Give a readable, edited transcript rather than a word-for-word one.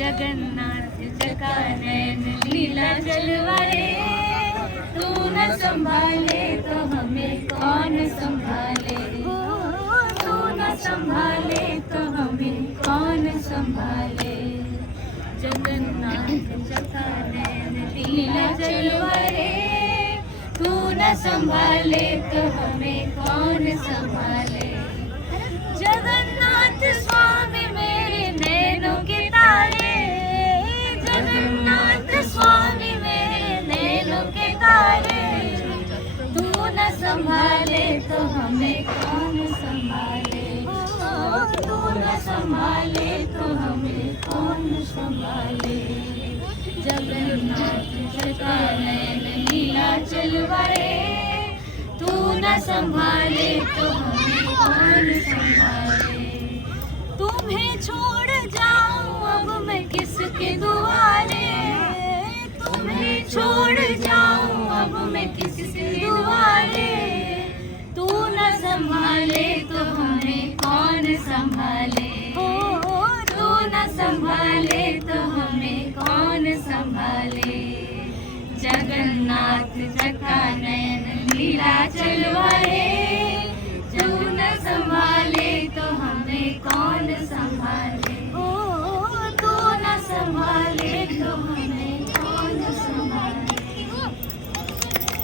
जगन्नाथ जका नैन लीला चलवाए, तू न संभाले तो हमें कौन संभाले, तू न संभाले तो हमें कौन संभाले। जगन्नाथ जका नैन लीला चलवाए, तू न संभाले तो हमें कौन संभाले। जगन्नाथ स्वामी मेरे नैनों के तारे, जगन्नाथ स्वामी मेरे नैनों के तारे, तू न संभाले तो हमें कौन संभाले, तू न संभाले तो हमें कौन संभाले। जगन्नाथ जका नैन लीला चलवाए, तू न संभाले तो हमें कौन संभाले। तुम्हें छोड़ जाऊं अब मैं किसके दुआरे, तुम्हें छोड़ जाऊं अब मैं किसके दुआरे, तू न संभाले तो हमें कौन संभाले, तू न संभाले तो हमें कौन संभाले। जगन्नाथ जका नैन लीला चलवाए, तू न संभाले तो हमें कौन संभाले।